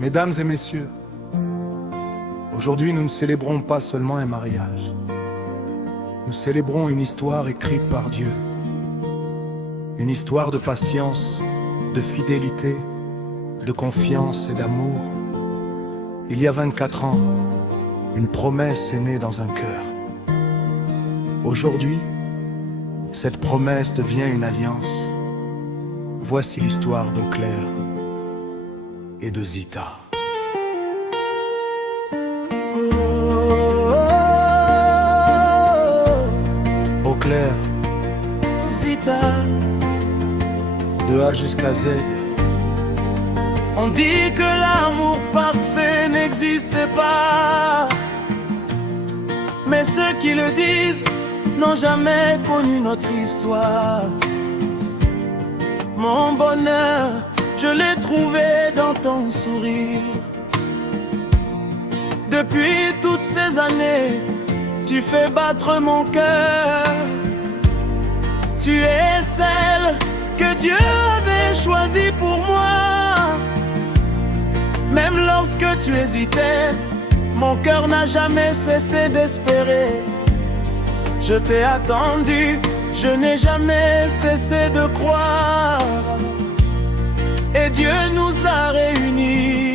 Mesdames et messieurs, aujourd'hui nous ne célébrons pas seulement un mariage. Nous célébrons une histoire écrite par Dieu. Une histoire de patience, de fidélité, de confiance et d'amour. Il y a 24 ans, une promesse est née dans un cœur. Aujourd'hui, cette promesse devient une alliance. Voici l'histoire d'Auclair et de Zita. Auclair, Zita, de A jusqu'à Z. on dit que l'amour parfait n'existe pas, mais ceux qui le disent n'ont jamais connu notre histoire. Mon bonheur, je l'ai trouvé dans ton sourire. Depuis toutes ces années, tu fais battre mon cœur. Tu es celle que Dieu avait choisie pour moi. Même lorsque tu hésitais, mon cœur n'a jamais cessé d'espérer. Je t'ai attendu, je n'ai jamais cessé de croire. Et Dieu nous a réunis.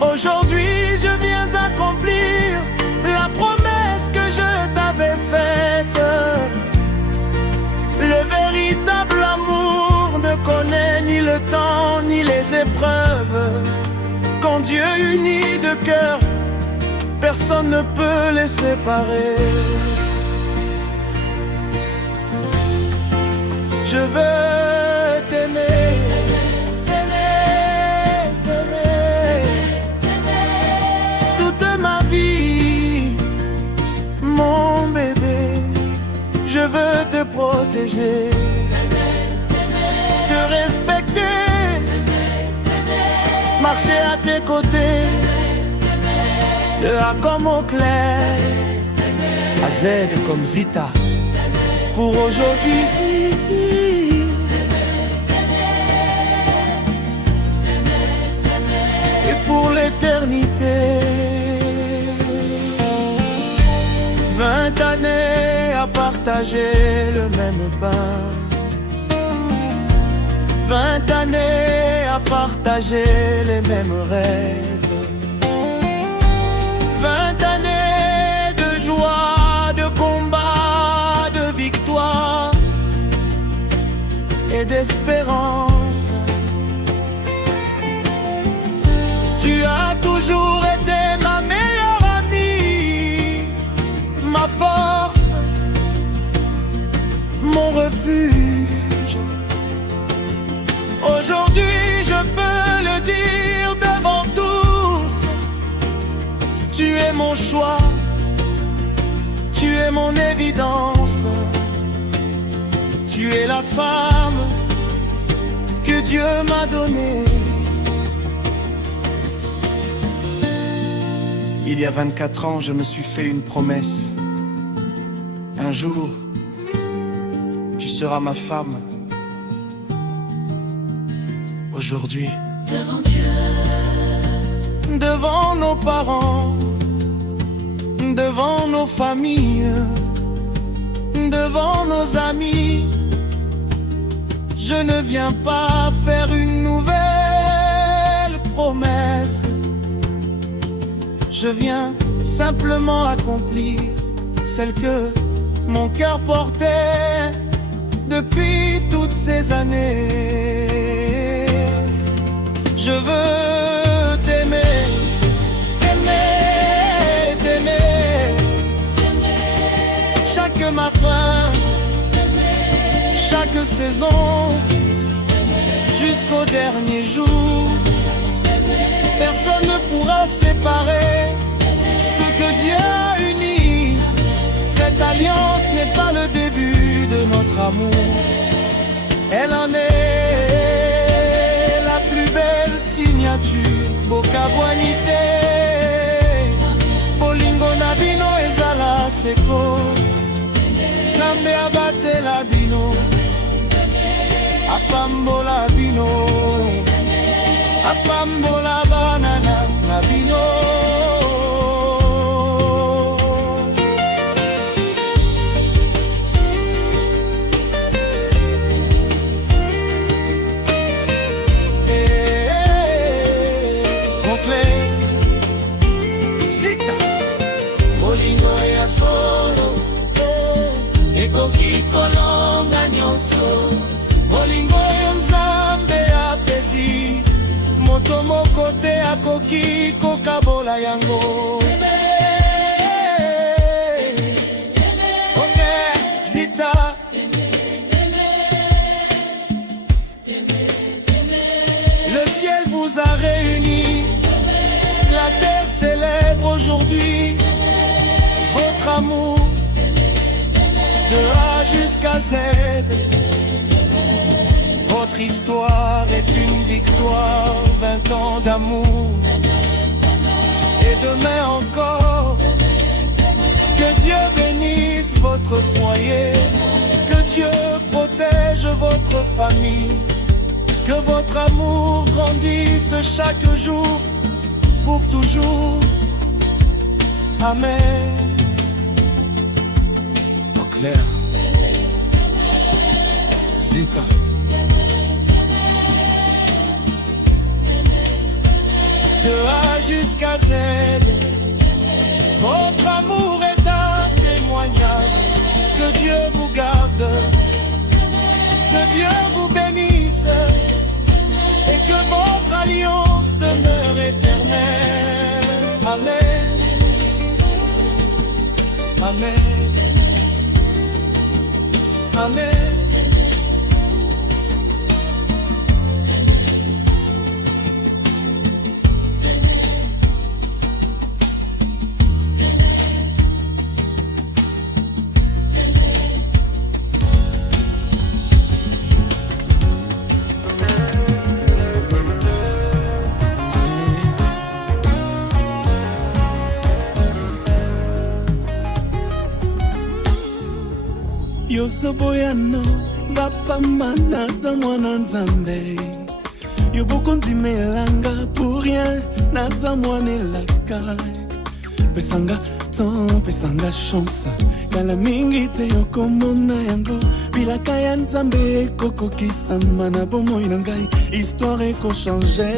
Aujourd'hui, je viens accomplir la promesse que je t'avais faite. Le véritable amour ne connaît ni le temps ni les épreuves. Quand Dieu unit deux cœurs, personne ne peut les séparer. Je veux t'aimer, t'aimer, t'aimer toute ma vie, mon bébé. Je veux te protéger, te respecter, marcher à tes côtés, de A comme Auclair, à Z comme Zita, pour aujourd'hui et pour l'éternité. 20 années à partager le même pain, 20 années à partager les mêmes rêves, 20 années de joie, de combat, de victoire et d'espérance. Tu as toujours été ma meilleure amie, ma force, mon refuge. Aujourd'hui, je peux le dire devant tous. Tu es mon choix, tu es mon évidence. Tu es la femme que Dieu m'a donnée. Il y a 24 ans, je me suis fait une promesse. Un jour, tu seras ma femme. Aujourd'hui, Devant Dieu, devant nos parents, devant nos familles, devant nos amis, je ne viens pas faire une nouvelle promesse. Je viens simplement accomplir celle que mon cœur portait depuis toutes ces années. Je veux t'aimer, t'aimer, t'aimer, chaque matin, chaque saison, jusqu'au dernier jour. Personne ne pourra séparer ce que Dieu a uni. Cette alliance n'est pas le début de notre amour. Elle en est la plus belle signature. Boka Boanité, Bolingo Nabino ezala seko, Zambe abate la bino, apambola bino. apambola banana na bino. Molingo ya solo ekoki kolonga nyonso. Molingo yo Nzambe apesi, moto moko te akoki kokabola yango. Zita le ciel vous a réunis, la terre célèbre aujourd'hui votre amour de A jusqu'à Z. Votre histoire est une victoire, 20 ans d'amour. Et demain encore, que Dieu bénisse votre foyer, que Dieu protège votre famille, que votre amour grandisse chaque jour, pour toujours. Amen. Claire, Zita, de A jusqu'à Z, votre amour est un témoignage. Que Dieu vous garde, que Dieu vous bénisse, et que votre alliance demeure éternelle. Amen. Amen. Amen. Yosoboyano bapama naza mwana Nzambe, yo bokondimelanga pour rien, naza mwana elaka. Pesanga temps, pesanga chance, kala mingi te yokomona yango. Bilaka ya Nzambe ekokokisama na bomoi na ngai, histoire ekochange.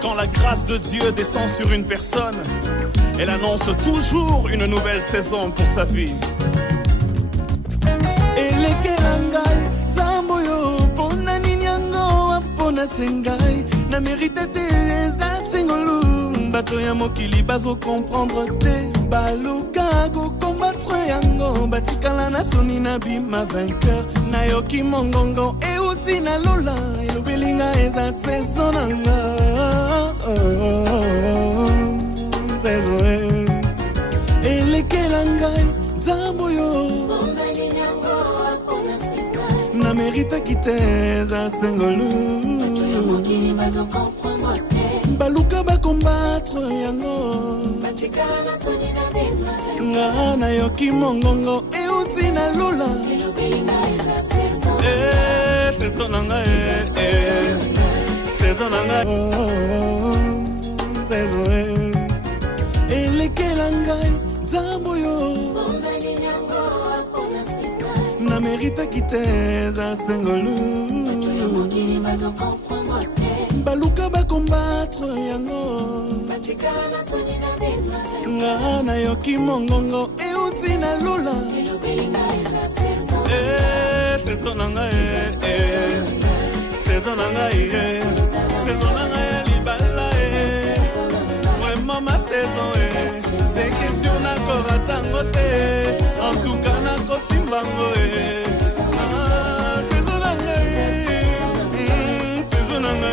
Quand la grâce de Dieu descend sur une personne, elle annonce toujours une nouvelle saison pour sa vie. Elekelangai, Zamboyo, pona ninyango, apona sengai, na mérite te eza sengolu, bato ya mokili bazo comprendre te, baluka go combattre yango, batikala na soni na bima vainqueur, na yoki mongongo, euti na lola, elobelinga eza saison nanga. Elekelangai, Zamboyo, na mérite kiteza sengolu, baluka ba combattre yango, nga na yoki mongongo, euti na lola, saison nanga, saison nanga. Elekelangai, Zamboyo, na mérite kiteza sengolu, baluka ba combattre yango, nga na yoki mongongo, euti na lola, saison nanga, saison nanga, saison nanga libala, vraiment ma saison, c'est question na koratango te, en tout cas na kosimbango, saison nanga, saison nanga,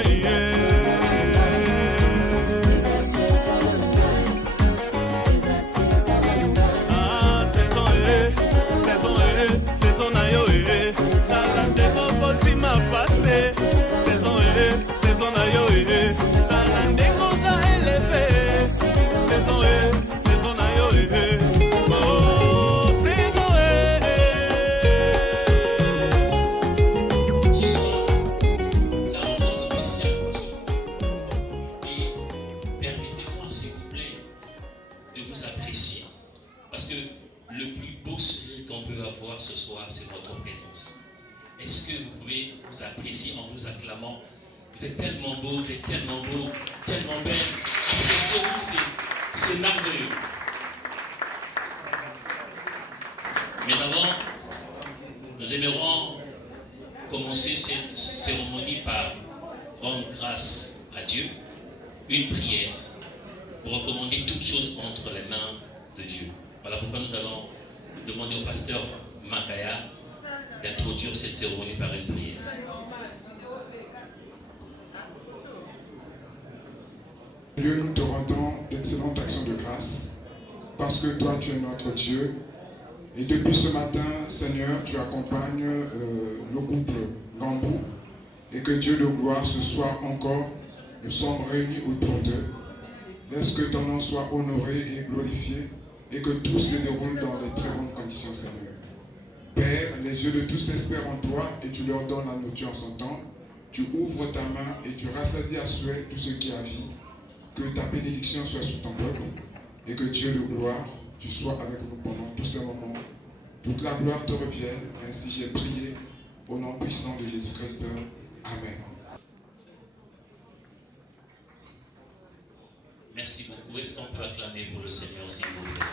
Vous êtes tellement beau, tellement belle. Appréciez-vous, c'est merveilleux. Mais avant, nous aimerons commencer cette cérémonie par rendre grâce à Dieu, une prière pour recommander toutes choses entre les mains de Dieu. Voilà pourquoi nous allons demander au pasteur Makaya d'introduire cette cérémonie par une prière. Dieu, nous te rendons d'excellentes actions de grâce parce que toi, tu es notre Dieu. Et depuis ce matin, Seigneur, tu accompagnes le couple Gambou et que Dieu de gloire, ce soir encore, nous sommes réunis autour d'eux. Laisse que ton nom soit honoré et glorifié et que tout se déroule dans de très bonnes conditions, Seigneur. Père, les yeux de tous espèrent en toi et tu leur donnes la nourriture en son temps. Tu ouvres ta main et tu rassasies à souhait tout ce qui a vie. Que ta bénédiction soit sur ton peuple et que Dieu de gloire, tu sois avec nous pendant tous ces moments. Toute la gloire te revienne, ainsi j'ai prié au nom puissant de Jésus-Christ. Amen. Merci beaucoup. Est-ce qu'on peut acclamer pour le Seigneur, s'il vous plaît?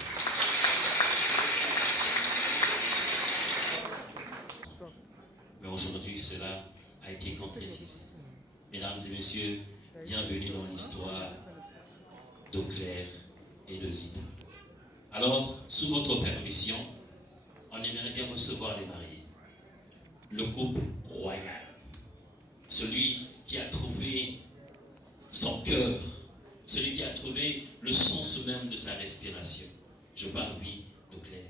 Mais aujourd'hui, cela a été concrétisé. Mesdames et messieurs, bienvenue dans l'histoire d'Eau Claire et de Zita. Alors, sous votre permission, on aimerait bien recevoir les mariés. Le couple royal. Celui qui a trouvé son cœur. Celui qui a trouvé le sens même de sa respiration. Je parle, oui, d'Eau Claire.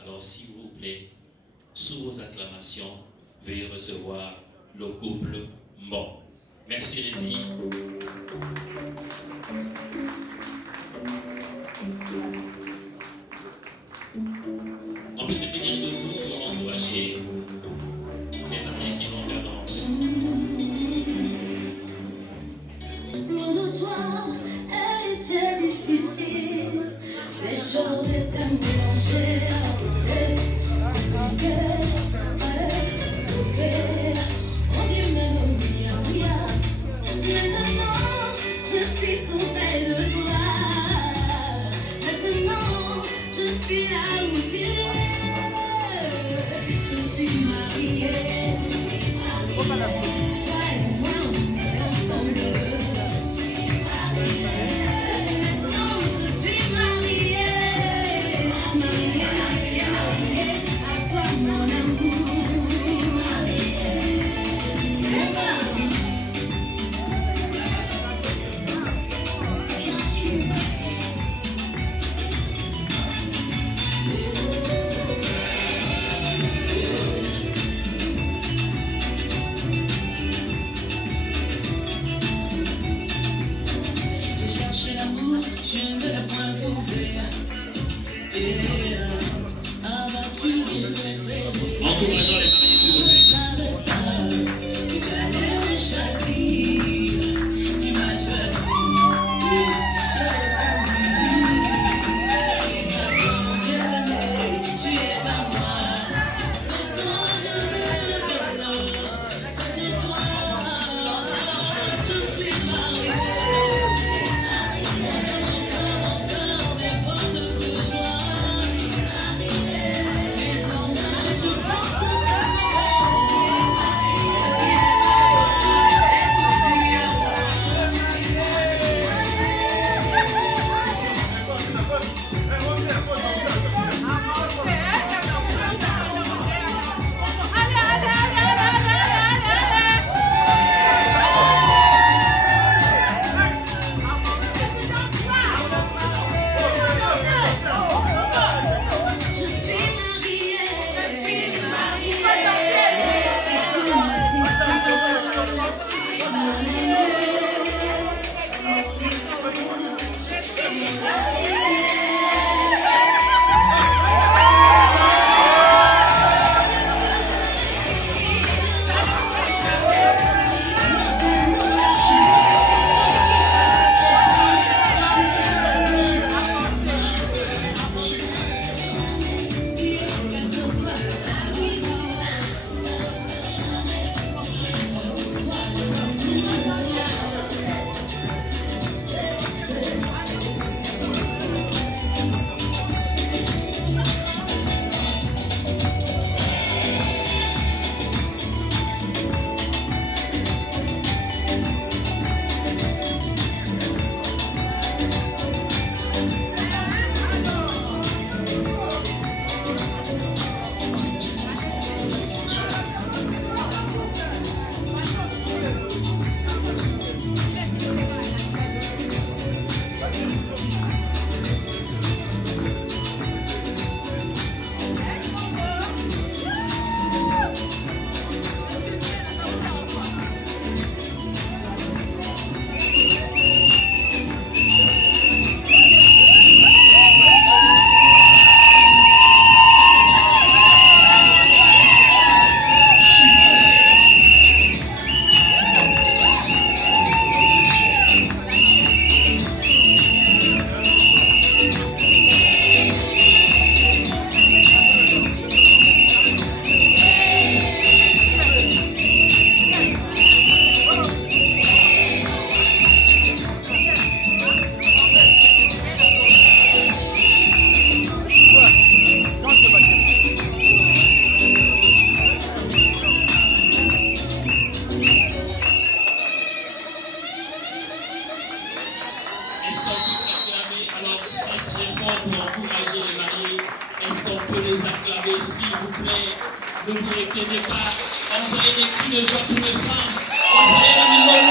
Alors, s'il vous plaît, sous vos acclamations, veuillez recevoir le couple mort. Merci, Rézi. On peut se tenir debout pour encourager les mariés qui vont faire rentrer. Loin de toi, elle était difficile. Les choses étaient mélangées. On dit même oui, oui. Maintenant, je suis tout près de toi. Maintenant, je suis là où tu es. Je suis mariée. Toi et moi, on est ensemble. Je suis mariée. Maintenant, je suis mariée. Mariée. À toi, mon amour. Je suis mariée. Encourageons les mariés, s'il vous plaît. Est-ce qu'on peut les acclamer, s'il vous plaît? Ne vous retenez pas. Envoyez des cris de joie pour les femmes. Envoyez le milolo.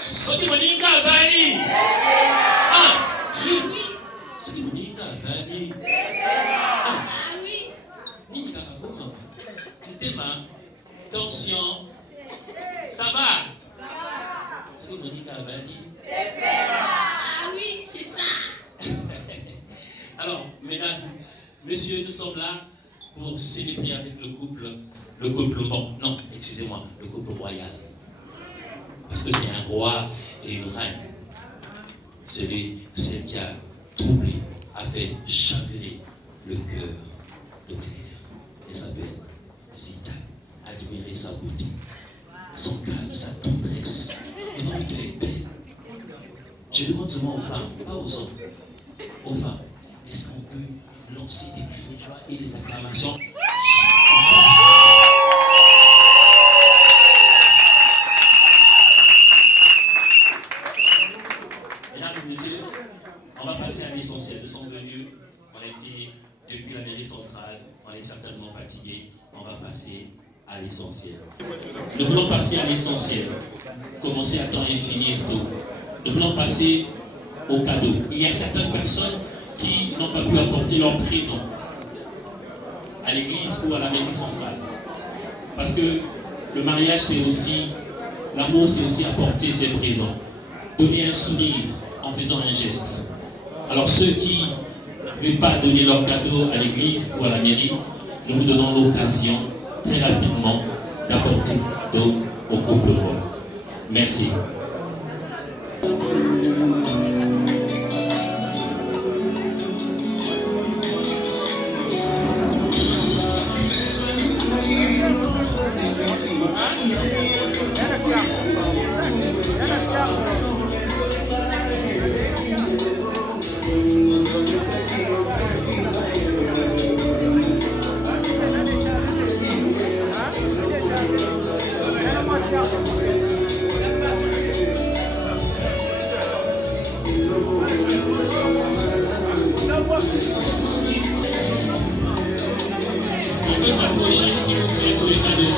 Soki moninga bani. Ah oui. Soki moninga bani. Ah oui. Nini kaka koma. Tutema. Tension. Ça va? Soki moninga bani. Ah oui, c'est ça. Alors, mesdames, messieurs, nous sommes là pour célébrer avec le couple mort. Non, excusez-moi, le couple royal. Parce que c'est un roi et une reine. Celle qui a troublé, a fait chavirer le cœur de Claire. Elle s'appelle Zita. Admirez sa beauté, son calme, sa tendresse. Et non, qu'elle est belle. Je demande seulement aux femmes, pas aux hommes. Aux femmes, est-ce qu'on peut lancer des cris de joie et des acclamations? Mesdames et messieurs, on va passer à l'essentiel. Nous sommes venus, on a été depuis la mairie centrale, on est certainement fatigués. On va passer à l'essentiel. Nous voulons passer à l'essentiel. Commencer à temps et finir tôt. Nous voulons passer au cadeau. Il y a certaines personnes qui n'ont pas pu apporter leur présent à l'église ou à la mairie centrale. Parce que le mariage, c'est aussi, l'amour, c'est aussi apporter ses présents. Donner un sourire en faisant un geste. Alors ceux qui ne veulent pas donner leur cadeau à l'église ou à la mairie, nous vous donnons l'occasion très rapidement d'apporter donc au couple. Merci. On peut s'approcher s'il vous plaît pour les cadeaux.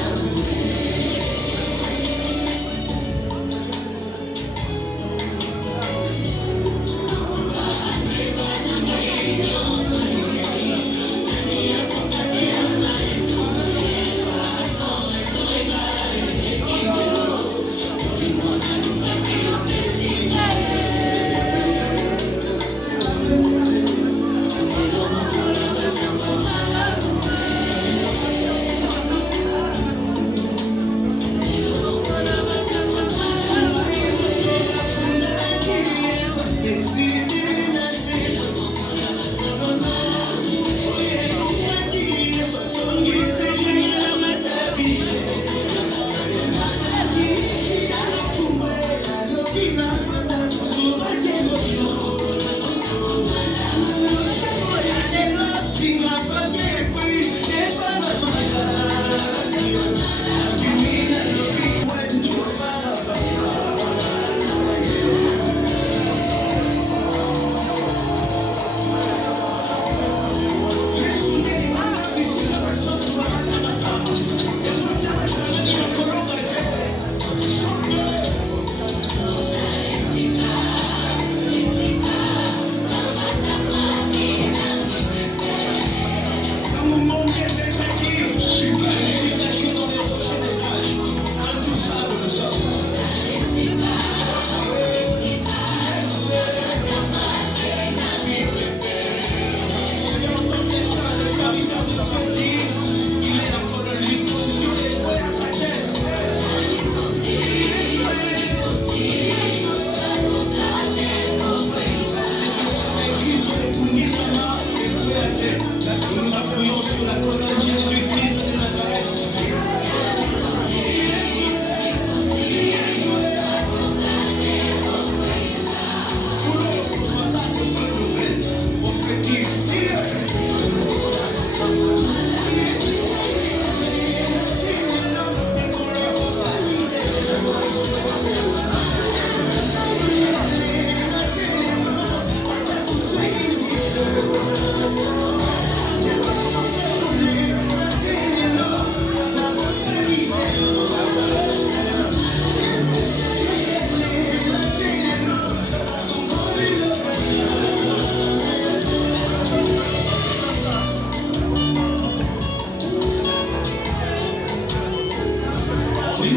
On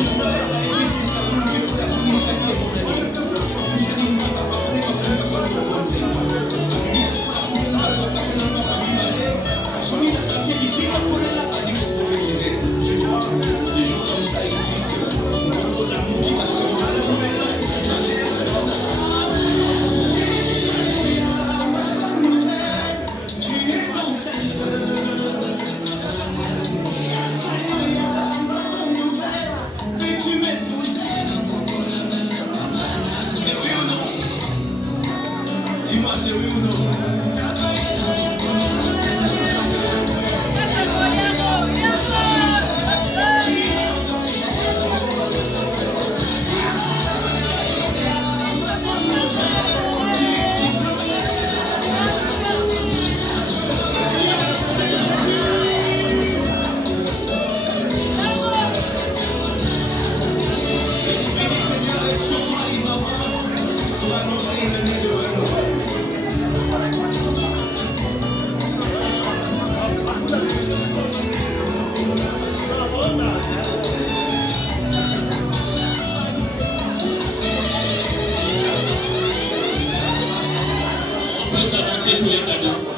peut s'avancer pour les cadeaux.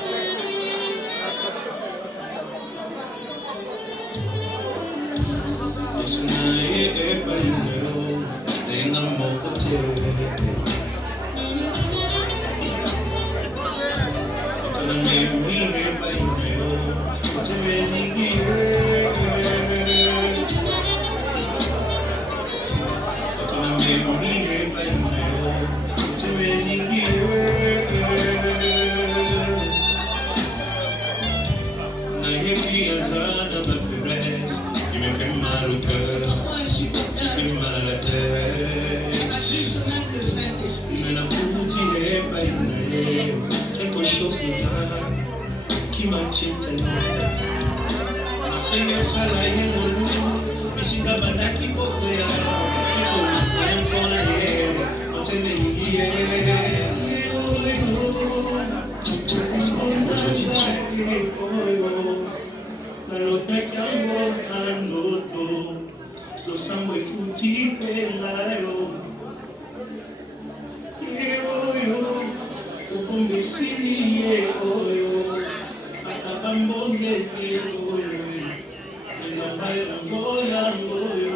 Tu me fais mal au cœur, tu fais mal à la tête. Mais la boutique n'est pas une quelque chose de grave qui m'attire tellement. Seigneur, ça l'a eu mon loup, mais si la banda qui peut faire, il faut la haine, on te lo sangue futi pelayo yo ukumbisili yo akabambonge yo ina bayra ngoya ngoyo.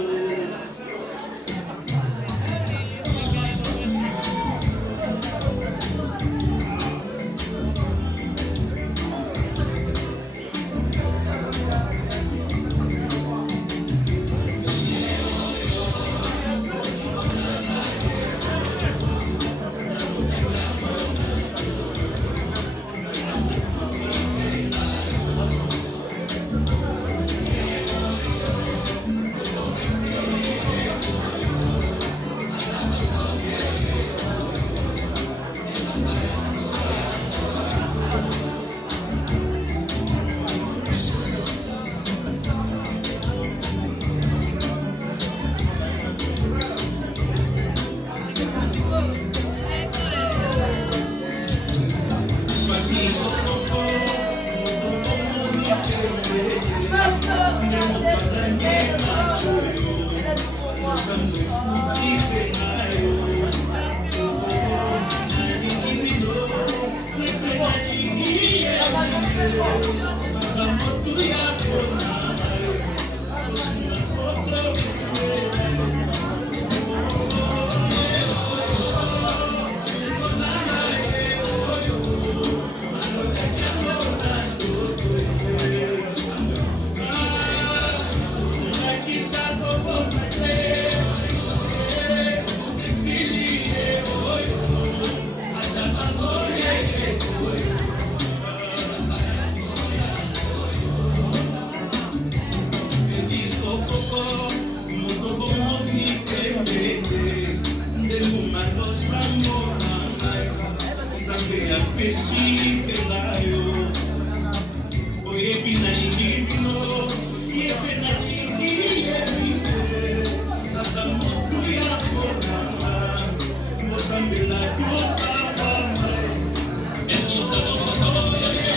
Merci, on s'avance, merci.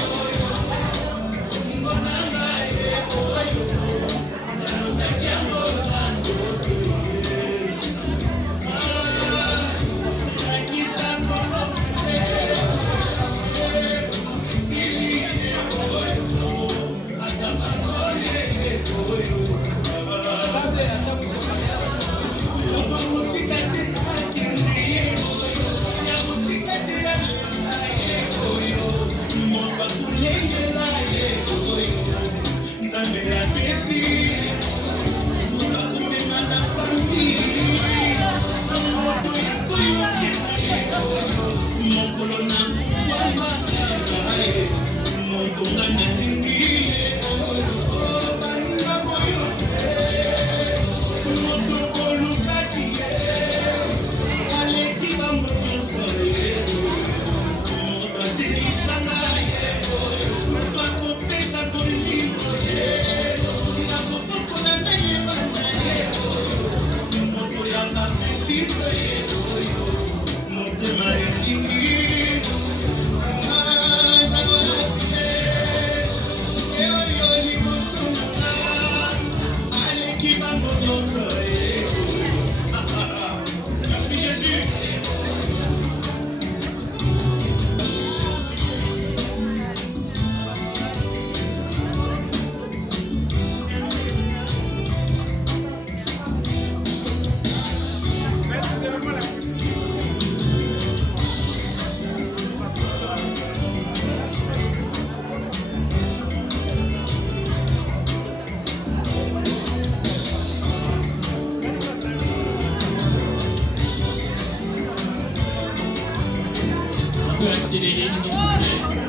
On peut accélérer s'il vous plaît.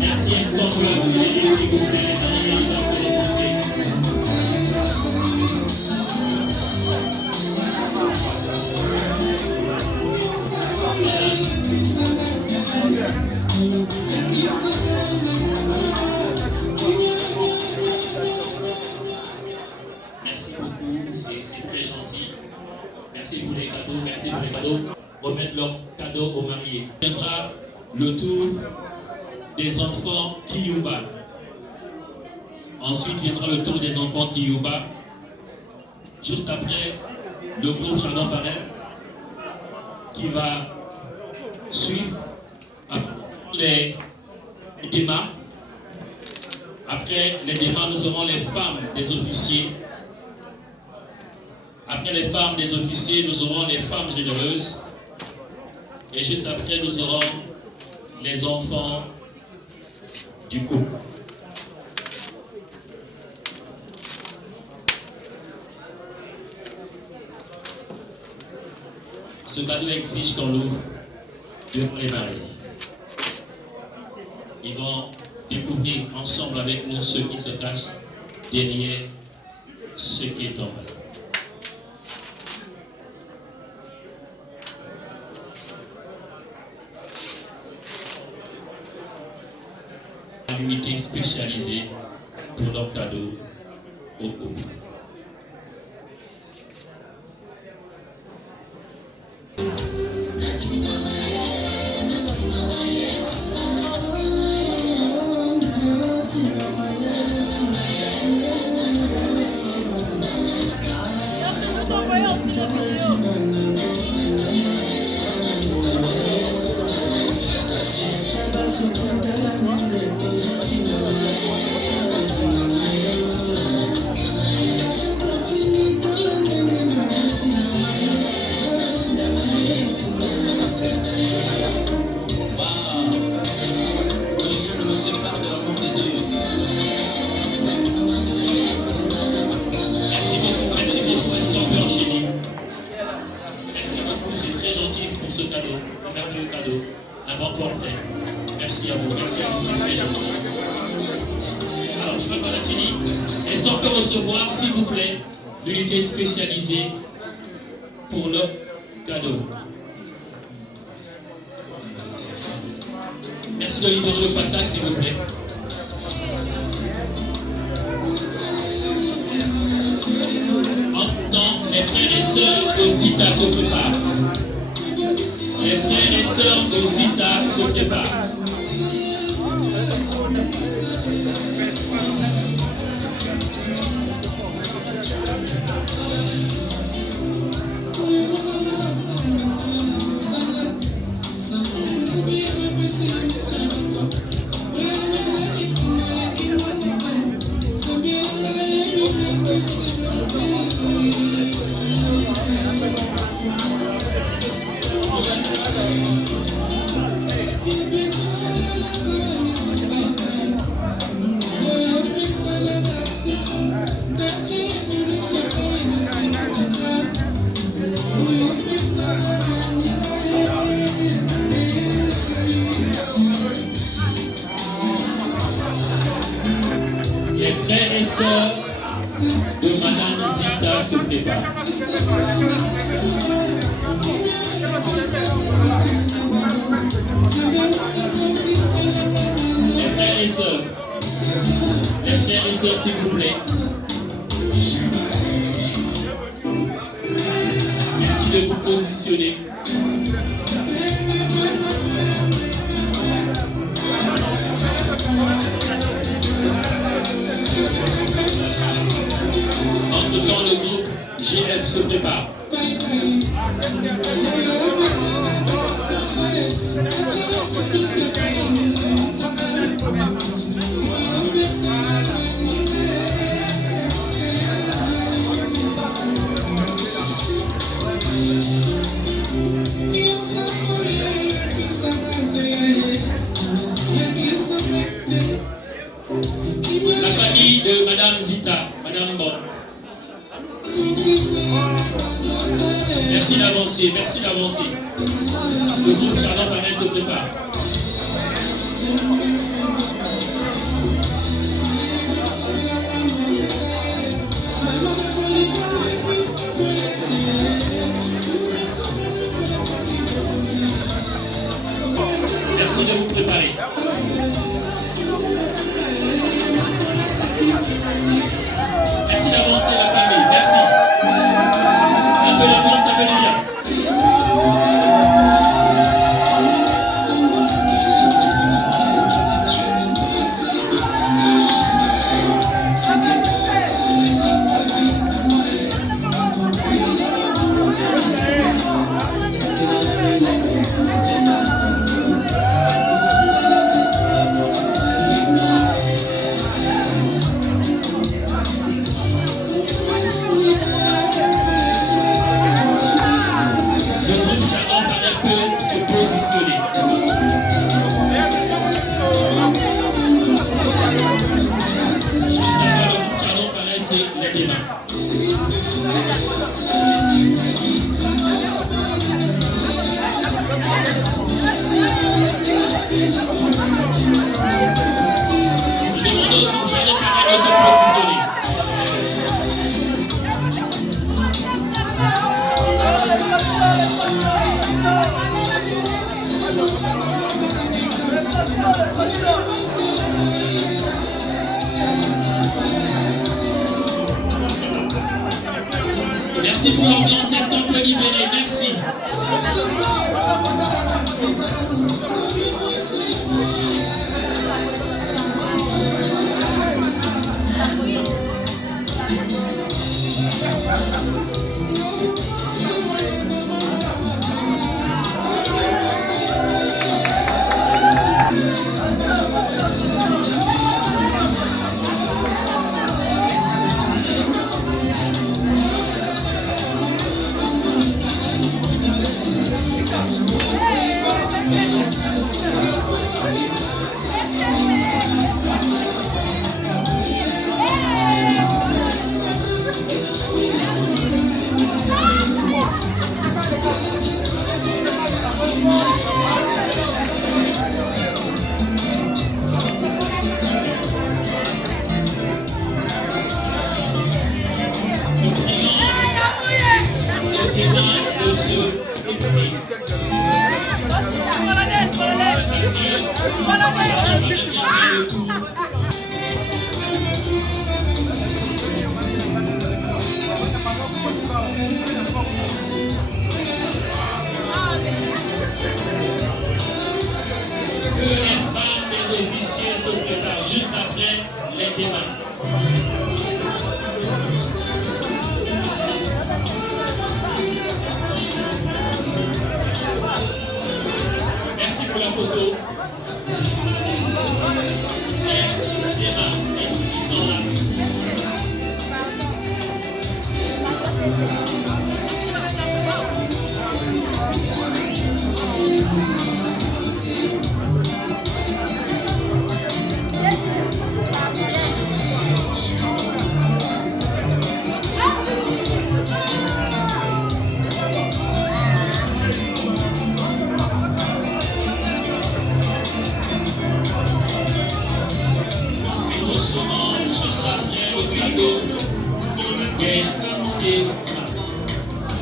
Merci, est-ce qu'on peut l'applaudir, s'il vous plaît, dans l'héritage de l'écouter. Merci beaucoup, c'est très gentil. Merci pour les cadeaux, merci pour les cadeaux. Remettre leurs cadeaux aux mariés. Viendra le tour des enfants Kiyuba. Ensuite viendra le tour des enfants Kiyuba. Juste après, le groupe Jardin Farel qui va suivre les démarres. Après les démarres, nous aurons les femmes des officiers. Après les femmes des officiers, nous aurons les femmes généreuses. Et juste après, nous aurons les enfants du couple. Ce cadeau exige qu'on l'ouvre devant les mariés. Ils vont découvrir ensemble avec nous ce qui se cache derrière ce qui est en mal. Une unité spécialisée pour leurs cadeaux au couple. Merci à vous, c'est très gentil. Alors, je ne vais pas la finir. Est-ce qu'on peut recevoir, s'il vous plaît, l'unité spécialisée pour le cadeau? Merci de libérer le passage, s'il vous plaît. En temps, les frères et sœurs de Zita se préparent. Les frères et sœurs de Zita se préparent. Les frères et sœurs de Madame Zita se préparent. Les frères et sœurs, s'il vous plaît. Merci de vous positionner. Entre-temps, le groupe GF se prépare. là, Madame Bon. Merci d'avancer, merci d'avancer. Le groupe Jardin Famille se prépare. Merci de vous préparer. Merci d'avancer la famille, merci. Un peu d'ambiance, ça fait du bien. Merci pour l'ambiance, est-ce qu'on peut libérer? Merci. Se prépare juste après les débats. Merci pour la photo. Les débats, ils sont là.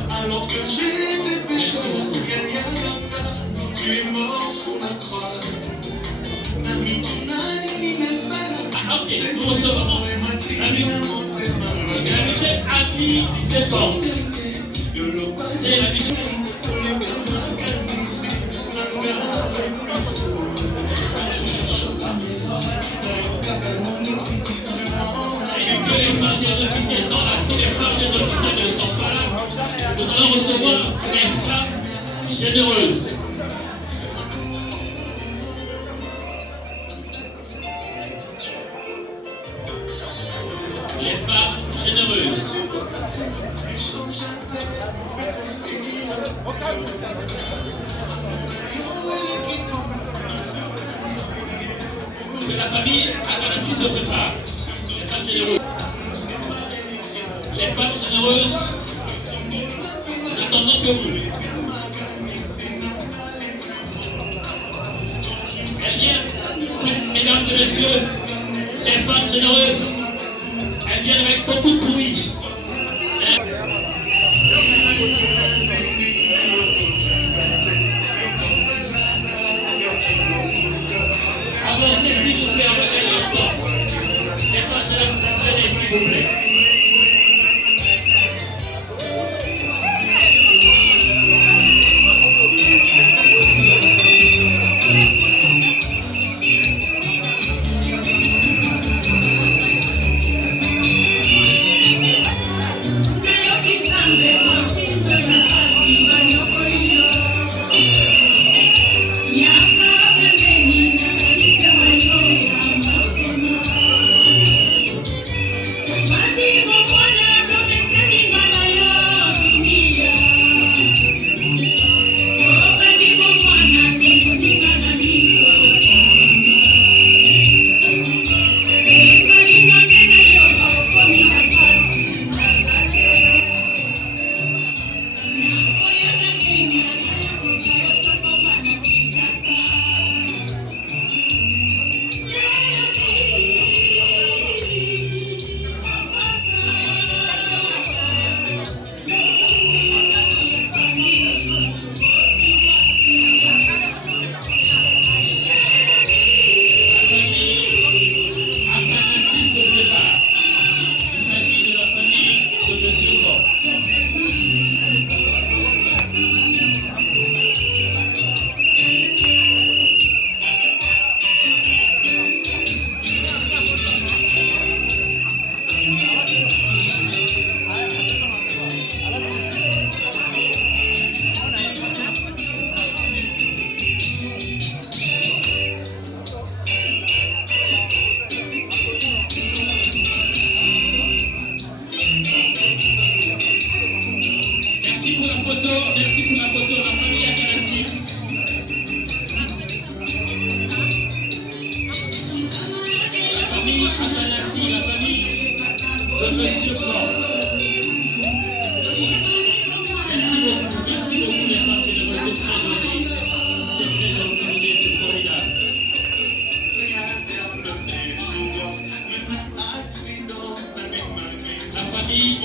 Alors que j'étais pécheur, tu es mort sur la croix. Ok, nous recevons l'amitié Avis Défense. C'est l'amitié. Est-ce que les femmes des officiers sont là? Si les femmes des officiers ne sont pas là, nous allons recevoir les femmes généreuses. Les femmes généreuses. Que la famille Akanassi se prépare. Les femmes généreuses. que vous. Elles viennent, mesdames et messieurs, les femmes généreuses, elles viennent avec beaucoup de bruit. Avancez s'il vous plaît, avec les temps. Les femmes généreuses, venez s'il vous plaît. Merci pour la photo, la famille Akanassi. La famille Akanassi, la famille de Monsieur Blanc. Merci beaucoup les femmes généreuses, c'est très gentil. C'est très gentil, vous êtes formidables. La famille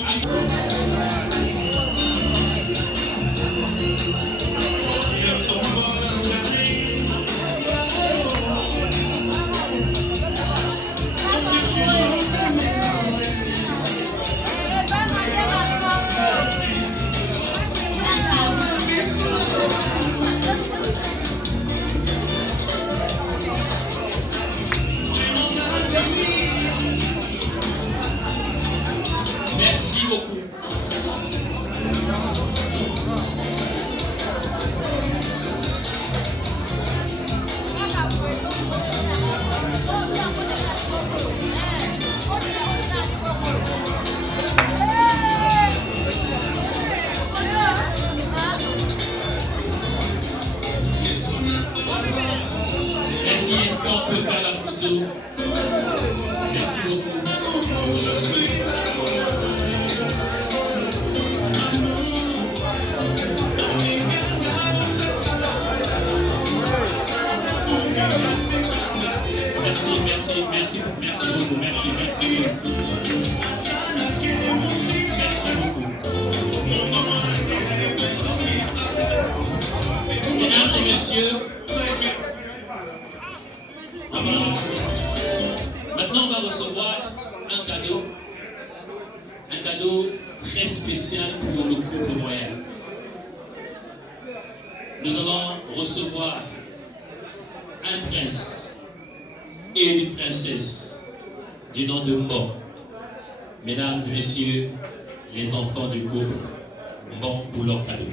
merci beaucoup. Merci, est-ce qu'on peut faire la photo? Merci beaucoup. Merci beaucoup, merci beaucoup. Mesdames et messieurs, maintenant on va recevoir un cadeau très spécial pour le couple royal. Nous allons recevoir un prince et une princesse du nom de Mbo. Mesdames et messieurs, les enfants du couple, bon pour leur cadeau.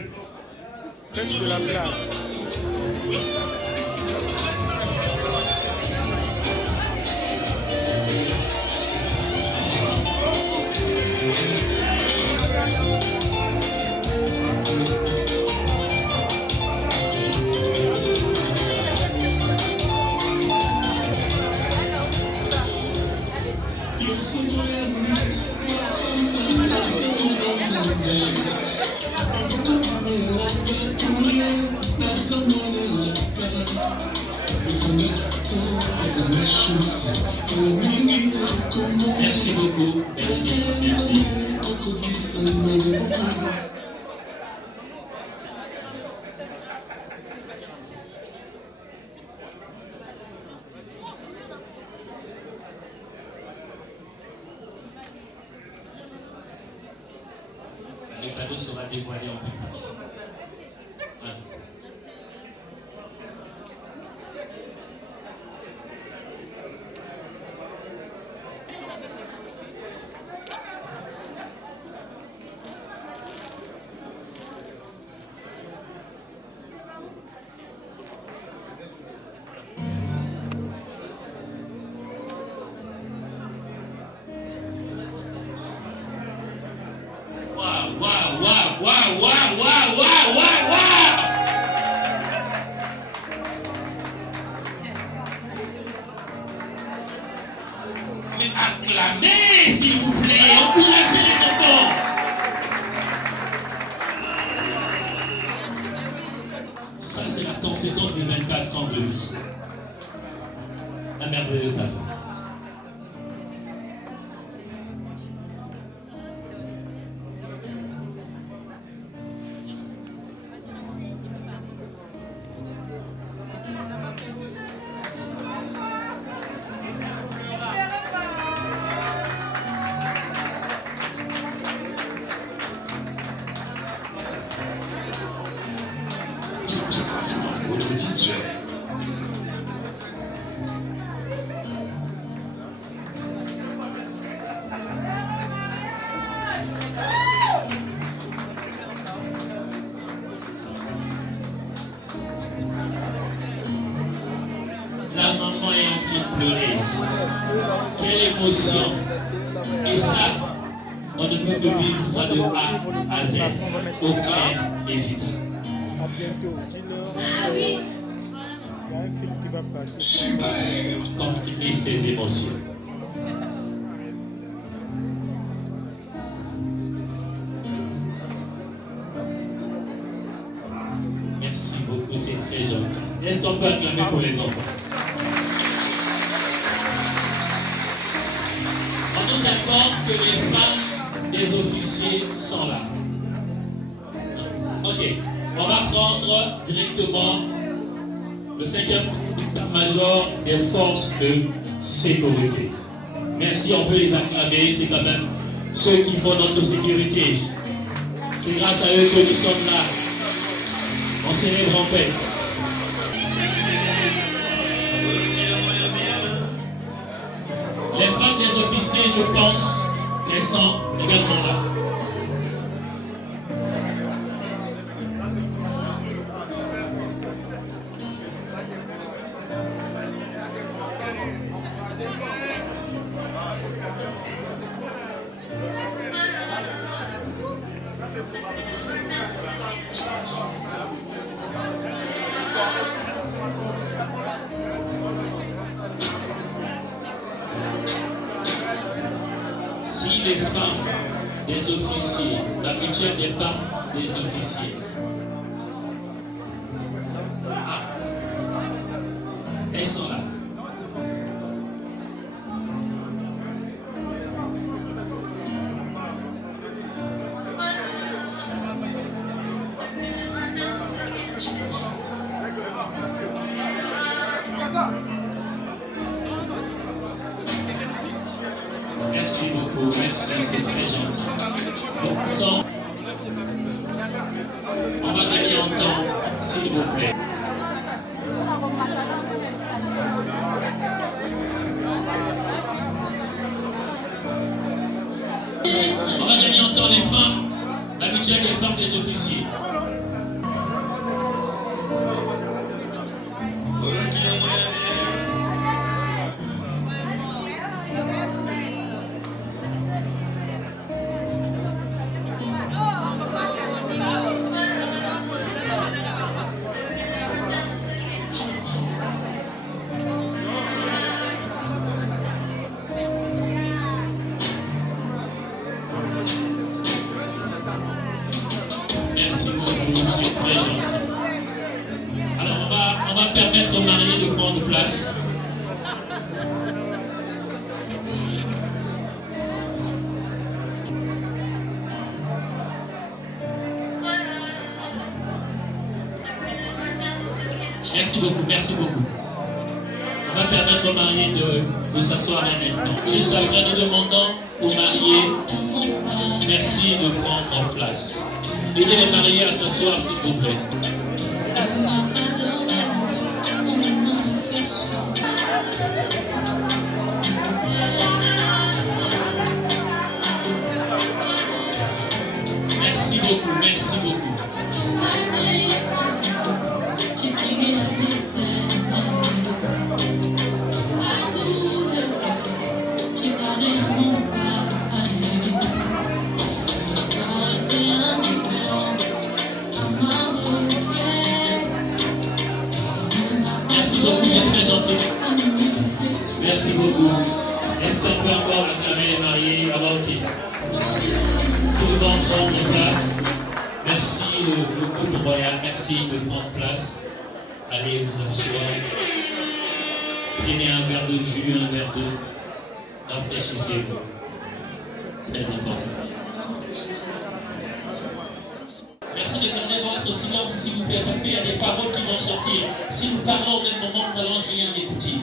beaucoup. Merci, merci. Le cadeau sera dévoilé en public. Hein? Waouh. Mais acclamez, s'il vous plaît, encouragez les enfants. Ça, c'est la conséquence des 24 ans de vie. Un merveilleux cadeau. La maman est en train de pleurer. Quelle émotion. Et ça, on ne peut que vivre ça de A à Z. Au clair et Zita. Super. Comprimer ses émotions. Merci beaucoup, c'est très gentil. Est-ce qu'on peut acclamer pour les enfants? On nous informe que les femmes des officiers sont là. Ok, on va prendre directement le 5e état-major des forces de sécurité. Merci, on peut les acclamer, c'est quand même ceux qui font notre sécurité. C'est grâce à eux que nous sommes là. On célèbre en paix. Les femmes des officiers, je pense qu'elles sont également là. Si les femmes des officiers, la mutuelle des femmes des officiers, elles sont là. Merci beaucoup, merci, c'est très gentil. On va gagner en temps, s'il vous plaît. On va gagner en temps les femmes, la mutuelle des femmes des officiers. Merci beaucoup, c'est très gentil. Alors on va permettre aux mariés de prendre place. Merci beaucoup, merci beaucoup. On va permettre aux mariés de s'asseoir un instant. Juste après, nous demandons aux mariés, merci de prendre place. Aidez les mariés à s'asseoir, s'il vous plaît. Merci beaucoup, merci beaucoup. Merci beaucoup, c'est très gentil. Merci beaucoup. Est-ce qu'on peut encore acclamer les mariés? Alors, ok. Tout le monde prendre place. Merci le couple royal, merci de prendre place. Allez vous asseoir. Prenez un verre de jus, un verre d'eau. Rafraîchissez-vous. Très important. Merci de garder votre silence, s'il vous plaît, parce qu'il y a des paroles qui vont sortir. Si nous parlons au même moment, nous n'allons rien écouter.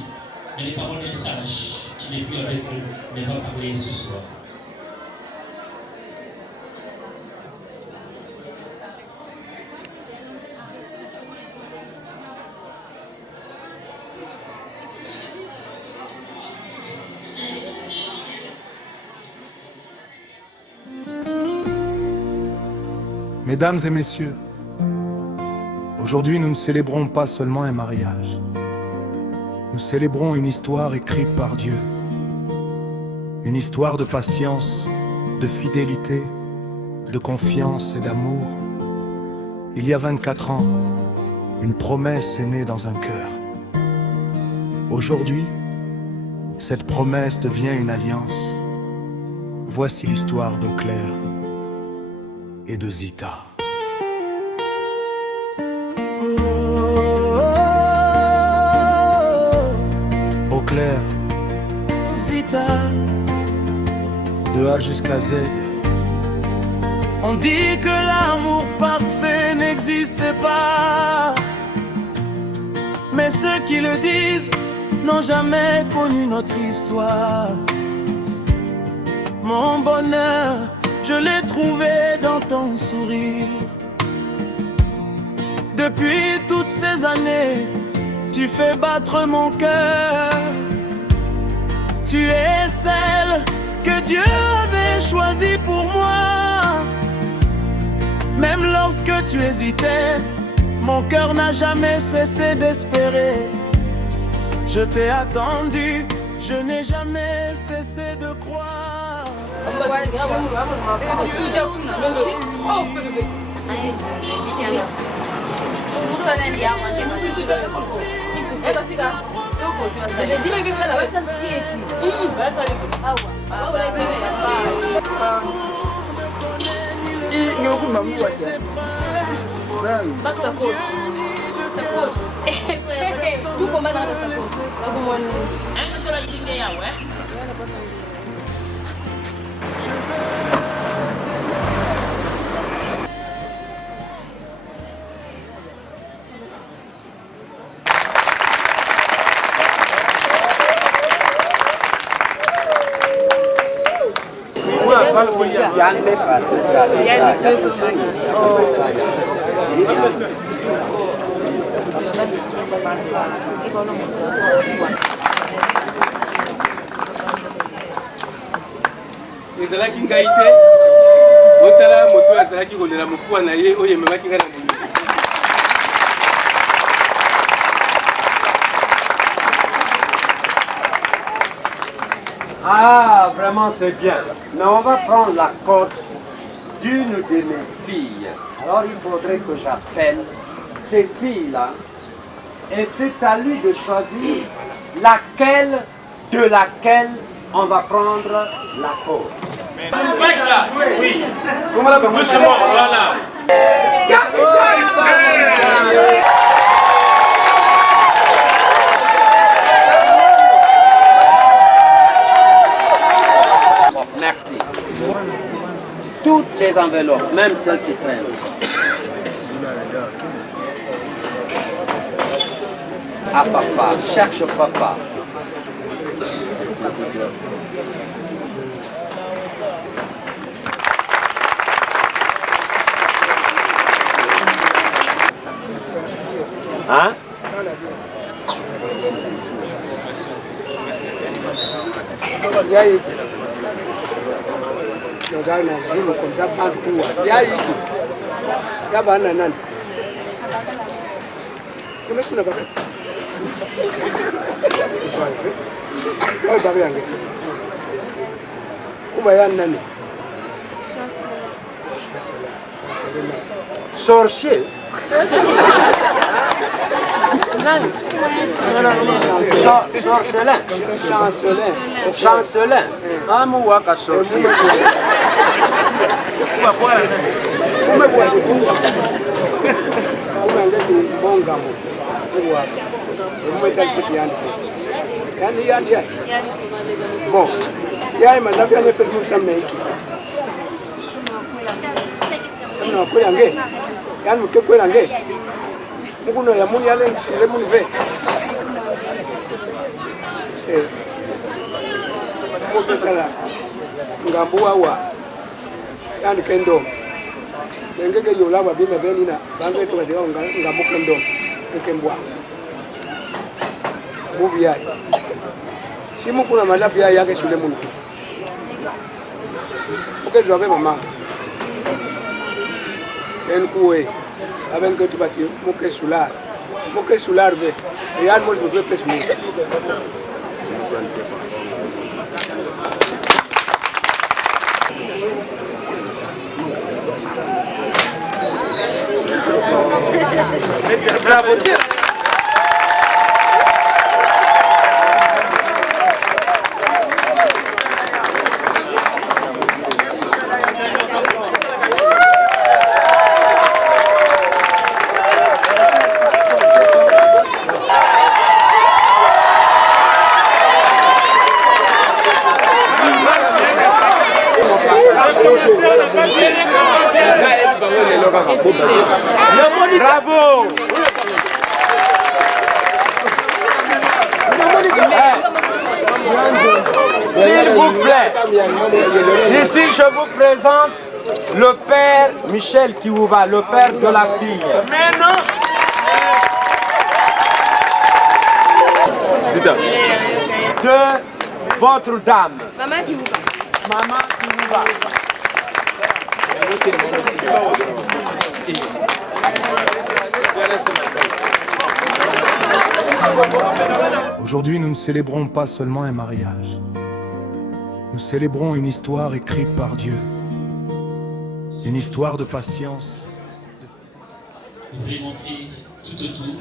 Mais les paroles d'un sage qui n'est plus avec nous, mais va parler ce soir. Mesdames et messieurs, aujourd'hui nous ne célébrons pas seulement un mariage. Nous célébrons une histoire écrite par Dieu. Une histoire de patience, de fidélité, de confiance et d'amour. Il y a 24 ans, une promesse est née dans un cœur. Aujourd'hui, cette promesse devient une alliance. Voici l'histoire d'Auclair et de Zita. Auclair, Zita, de A jusqu'à Z. on dit que l'amour parfait n'existe pas, mais ceux qui le disent n'ont jamais connu notre histoire. Mon bonheur, je l'ai trouvé dans ton sourire. Depuis toutes ces années, tu fais battre mon cœur. Tu es celle que Dieu avait choisie pour moi. Même lorsque tu hésitais, mon cœur n'a jamais cessé d'espérer. Je t'ai attendu, je n'ai jamais cessé de croire. ezalaki ngai te otala moto azalaki kolela mokuwa na ye oyo ememaki ngai na moni. Ah, vraiment c'est bien. Mais on va prendre la cote d'une de mes filles. Alors il faudrait que j'appelle ces filles-là. Et c'est à lui de choisir laquelle de laquelle on va prendre la cote. Oui. Doucement, voilà. Merci. Toutes les enveloppes, même celles qui traînent. à papa, cherche papa. Hein? Sorcier? Chancelin. Chancelin. Ah, moi, sorcier. Bon, il y a un mandat qui a fait tout ça, mais si vous avez un malapi, il y a des choses. Pourquoi je vais maman? Un coup, avec un petit bâtiment, mon solar. Mon solar, et à moi, je veux plus. Bravo. Bravo! S'il vous plaît, ici je vous présente le père Michel Kiouva, le père de la fille. De votre dame. Maman Kiouva. Maman Kiouva. Aujourd'hui, nous ne célébrons pas seulement un mariage. Nous célébrons une histoire écrite par Dieu. Une histoire de patience. Vous pouvez montrer tout autour.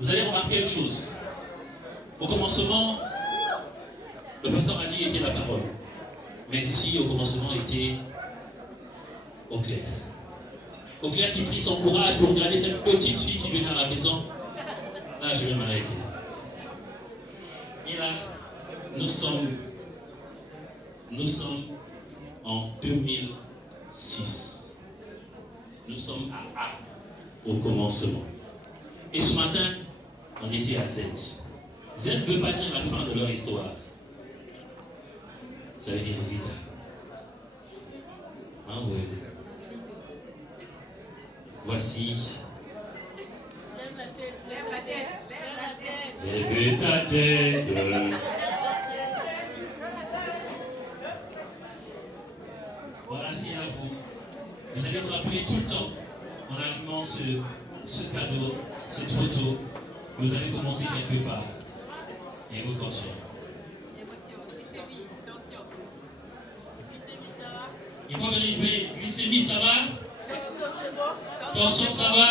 Vous allez remarquer une chose. Au commencement, le pasteur a dit était la parole. Mais ici, au commencement, était Auclair. Auclair qui prit son courage pour regarder cette petite fille qui venait à la maison. Là, je vais m'arrêter. Et là, nous sommes en 2006. Nous sommes à A, au commencement. Et ce matin, on était à Z. Z ne veut pas dire la fin de leur histoire. Ça veut dire Zita. Ah oui. Voici. Lève ta tête. Voilà, c'est à vous. Vous allez vous rappeler tout le temps, en allumant ce cadeau, cette photo, vous allez commencer quelque part. Et vous continuez. Il faut vérifier. Glycémie, ça va? Tension, ça va?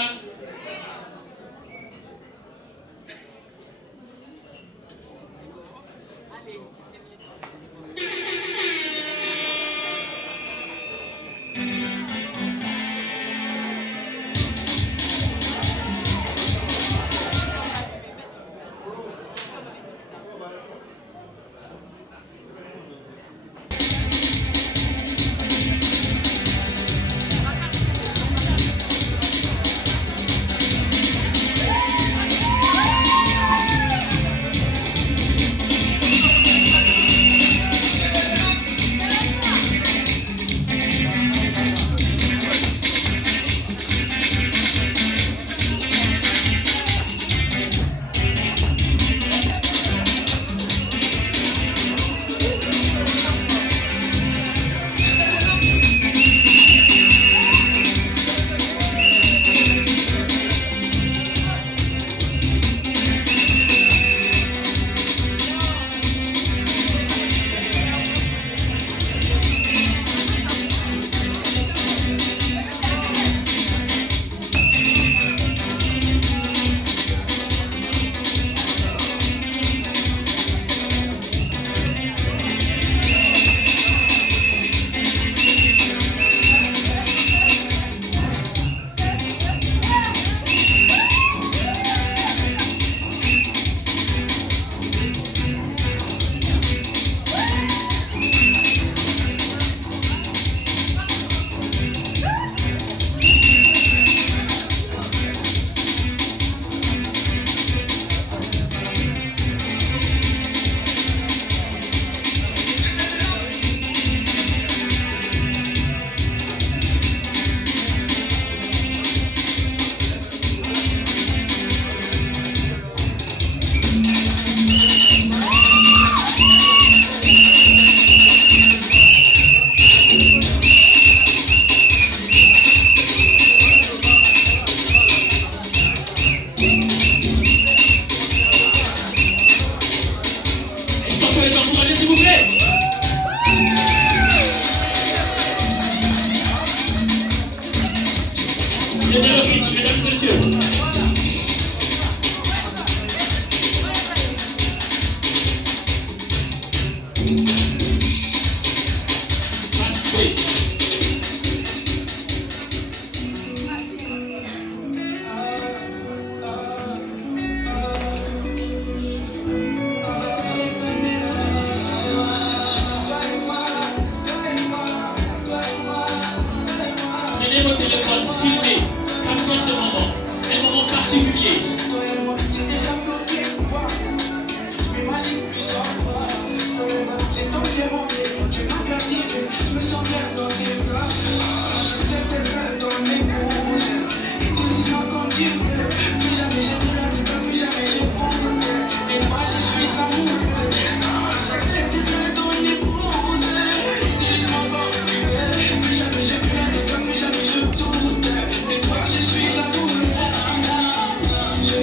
Benelovitch, mesdames et messieurs. Prenez vos téléphones, filmez, captez ce moment, un moment particulier. C'est ton bien mon bien, tu m'as captivé, je me sens bien dans tes bras. J'accepte que ton épouse, utilise-moi comme tu veux. Plus jamais j'ai pris la vie, plus jamais j'ai prouvé. Des fois je suis amoureux. J'accepte que ton épouse, utilise-moi comme tu veux. Plus jamais j'ai pris la vie, plus jamais je doute. Des fois je suis amoureux. Je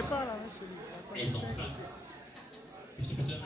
Et enfin, presbytère,